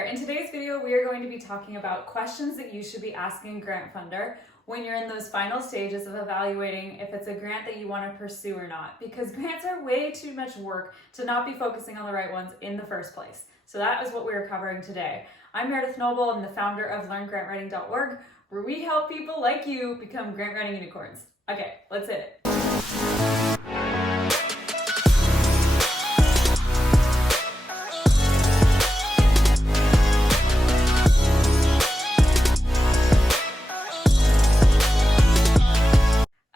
there. In today's video, we are going to be talking about questions that you should be asking a grant funder when you're in those final stages of evaluating if it's a grant that you want to pursue or not, because grants are way too much work to not be focusing on the right ones in the first place. So that is what we're covering today. I'm Meredith Noble. I'm the founder of LearnGrantWriting.org, where we help people like you become grant writing unicorns. Okay, let's hit it.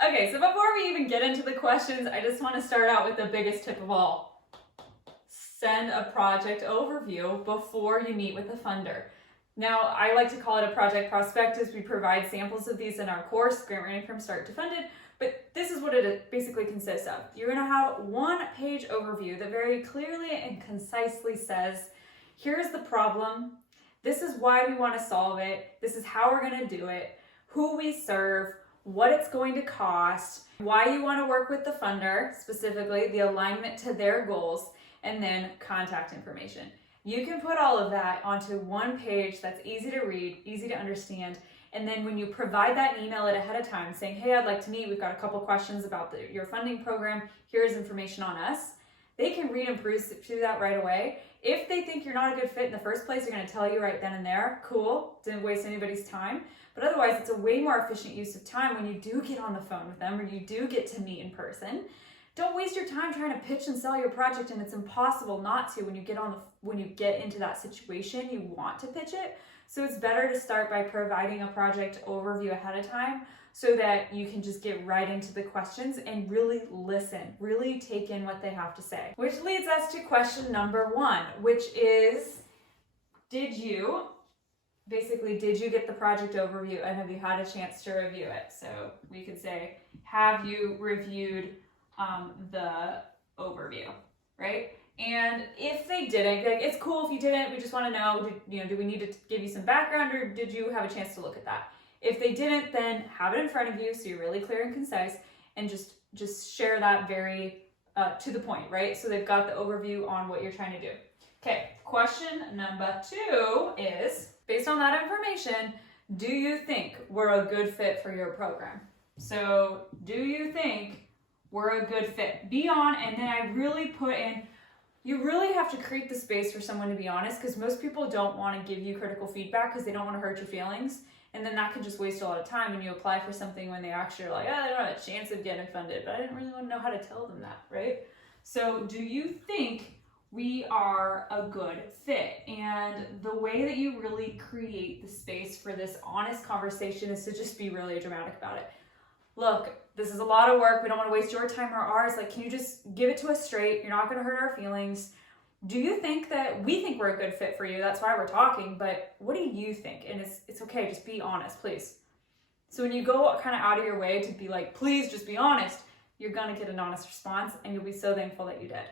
Okay, so before we even get into the questions, I just want to start out with the biggest tip of all. Send a project overview before you meet with the funder. Now, I like to call it a project prospectus. We provide samples of these in our course, Grant Writing from Start to Funded, but this is what it basically consists of. You're going to have one-page overview that very clearly and concisely says, here's the problem, this is why we want to solve it, this is how we're going to do it, who we serve, what it's going to cost, why you want to work with the funder, specifically the alignment to their goals, and then contact information. You can put all of that onto one page that's easy to read, easy to understand, and then when you provide that email it ahead of time saying, hey, I'd like to meet, we've got a couple questions about your funding program, here's information on us, they can read and peruse through that right away. If they think you're not a good fit in the first place, they're going to tell you right then and there, cool, didn't waste anybody's time. But otherwise, it's a way more efficient use of time when you do get on the phone with them or you do get to meet in person. Don't waste your time trying to pitch and sell your project, and it's impossible not to when you get into that situation you want to pitch it. So it's better to start by providing a project overview ahead of time so that you can just get right into the questions and really listen, really take in what they have to say. Which leads us to question number one, which is, did you get the project overview and have you had a chance to review it? So we could say, have you reviewed the overview, right? And if they didn't, like, it's cool if you didn't, we just want to know, do we need to give you some background or did you have a chance to look at that? If they didn't, then have it in front of you so you're really clear and concise and just share that very to the point, right? So they've got the overview on what you're trying to do. Okay, question number two is, based on that information, do you think we're a good fit for your program? So, do you think we're a good fit? Be on, and then I really put in, you really have to create the space for someone to be honest, because most people don't want to give you critical feedback because they don't want to hurt your feelings, and then that can just waste a lot of time when you apply for something when they actually are like, I don't have a chance of getting funded, but I didn't really want to know how to tell them that, right? So, do you think we are a good fit? And the way that you really create the space for this honest conversation is to just be really dramatic about it. Look, this is a lot of work. We don't want to waste your time or ours. Like, can you just give it to us straight? You're not going to hurt our feelings. Do you think that we think we're a good fit for you? That's why we're talking, but what do you think? And it's okay. Just be honest, please. So when you go kind of out of your way to be like, please just be honest, you're going to get an honest response and you'll be so thankful that you did.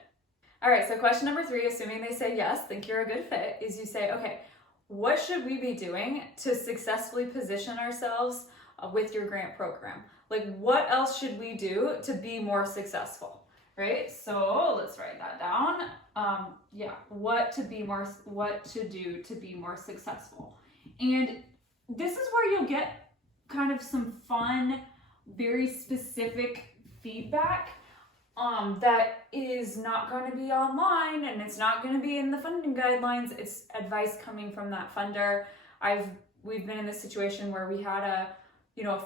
All right, so question number three, assuming they say yes, think you're a good fit, is you say, okay, what should we be doing to successfully position ourselves with your grant program? Like, what else should we do to be more successful, right? So let's write that down. What to do to be more successful. And this is where you'll get kind of some fun, very specific feedback that is not going to be online and it's not going to be in the funding guidelines. It's advice coming from that funder. We've been in this situation where we had a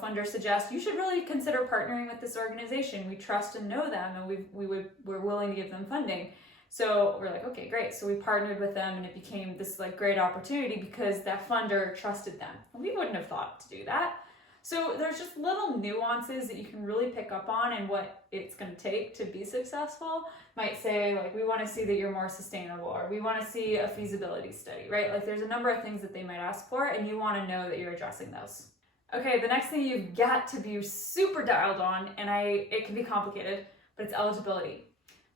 funder suggest you should really consider partnering with this organization. We trust and know them, and we're willing to give them funding. So we're like, okay, great. So we partnered with them, and it became this like great opportunity because that funder trusted them. We wouldn't have thought to do that. So there's just little nuances that you can really pick up on and what it's going to take to be successful. Might say, like, we want to see that you're more sustainable, or we want to see a feasibility study, right? Like, there's a number of things that they might ask for, and you want to know that you're addressing those. Okay, the next thing you've got to be super dialed on, and it can be complicated, but it's eligibility.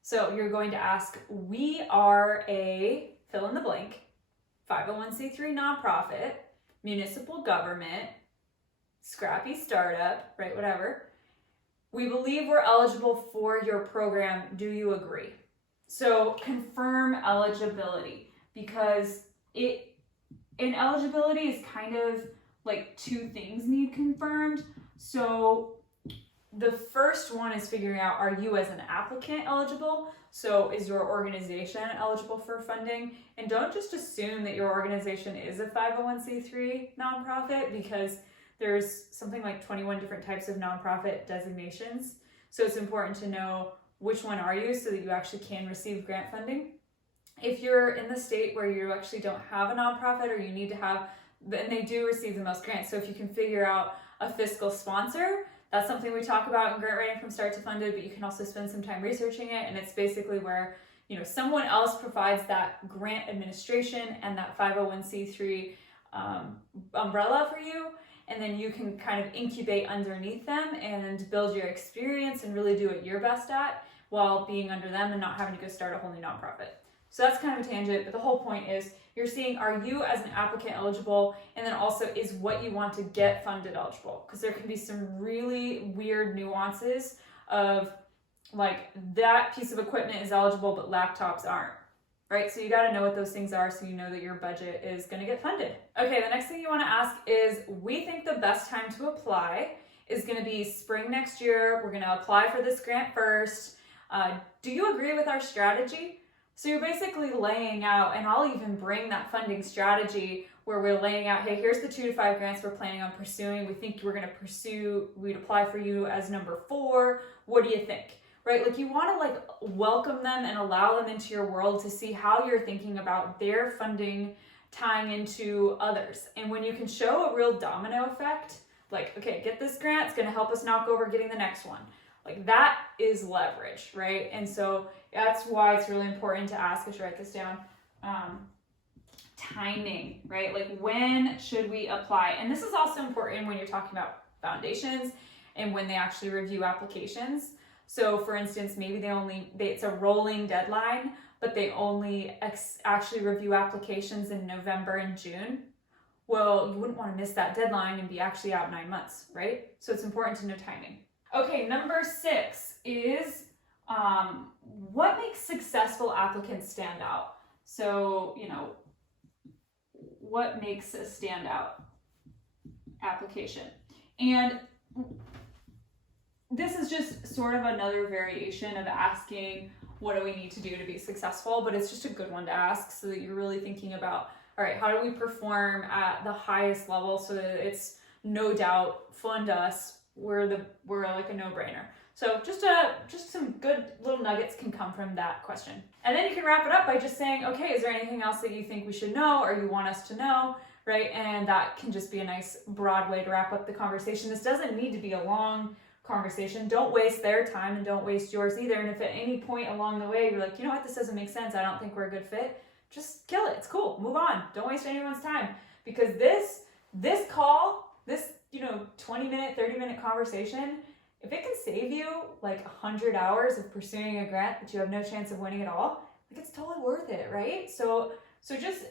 So you're going to ask, we are a fill in the blank, 501c3 nonprofit, municipal government, scrappy startup, right, whatever. We believe we're eligible for your program. Do you agree? So confirm eligibility, because And eligibility is kind of like two things need confirmed. So the first one is figuring out, are you as an applicant eligible? So is your organization eligible for funding? And don't just assume that your organization is a 501c3 nonprofit, because there's something like 21 different types of nonprofit designations. So it's important to know which one are you so that you actually can receive grant funding. If you're in the state where you actually don't have a nonprofit, or you need to have, then they do receive the most grants. So if you can figure out a fiscal sponsor, that's something we talk about in grant writing from start to funded, but you can also spend some time researching it. And it's basically where, you know, someone else provides that grant administration and that 501c3 umbrella for you. And then you can kind of incubate underneath them and build your experience and really do what you're best at while being under them and not having to go start a whole new nonprofit. So that's kind of a tangent, but the whole point is you're seeing, are you as an applicant eligible? And then also, is what you want to get funded eligible? Because there can be some really weird nuances of like, that piece of equipment is eligible, but laptops aren't, right? So you got to know what those things are so you know that your budget is going to get funded. Okay, the next thing you want to ask is, we think the best time to apply is going to be spring next year. We're going to apply for this grant first. Do you agree with our strategy? So you're basically laying out, and I'll even bring that funding strategy where we're laying out, hey, here's the 2 to 5 grants we're planning on pursuing. We think we're going to pursue, we'd apply for you as number 4. What do you think? Right? Like, you want to like welcome them and allow them into your world to see how you're thinking about their funding tying into others. And when you can show a real domino effect, like, okay, get this grant, it's going to help us knock over getting the next one. Like, that is leverage, right? And so that's why it's really important to ask, I should write this down, timing, right? Like, when should we apply? And this is also important when you're talking about foundations and when they actually review applications. So for instance, maybe it's a rolling deadline, but they only actually review applications in November and June. Well, you wouldn't want to miss that deadline and be actually out 9 months, right? So it's important to know timing. Okay, number 6 is what makes successful applicants stand out? So, you know, what makes a standout application? And this is just sort of another variation of asking, what do we need to do to be successful? But it's just a good one to ask so that you're really thinking about, all right, how do we perform at the highest level so that it's no doubt fund us? We're like a no-brainer. So just some good little nuggets can come from that question. And then you can wrap it up by just saying, okay, is there anything else that you think we should know or you want us to know, right? And that can just be a nice broad way to wrap up the conversation. This doesn't need to be a long conversation. Don't waste their time and don't waste yours either. And if at any point along the way you're like, you know what, this doesn't make sense, I don't think we're a good fit, just kill it. It's cool. Move on. Don't waste anyone's time, because this call, this 20-minute, 30-minute conversation, if it can save you like 100 hours of pursuing a grant that you have no chance of winning at all, like, it's totally worth it, right? So just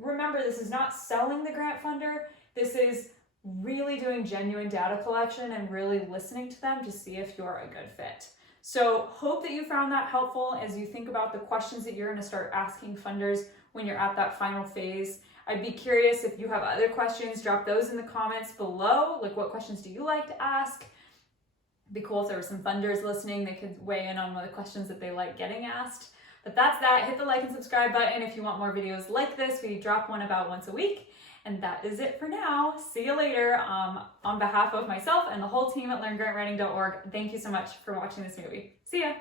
remember, this is not selling the grant funder. This is really doing genuine data collection and really listening to them to see if you're a good fit. So hope that you found that helpful as you think about the questions that you're going to start asking funders when you're at that final phase. I'd be curious if you have other questions, drop those in the comments below. Like, what questions do you like to ask? It'd be cool if there were some funders listening, they could weigh in on one of the questions that they like getting asked. But that's that. Hit the like and subscribe button if you want more videos like this. We drop one about once a week. And that is it for now. See you later. On behalf of myself and the whole team at learngrantwriting.org, thank you so much for watching this movie. See ya.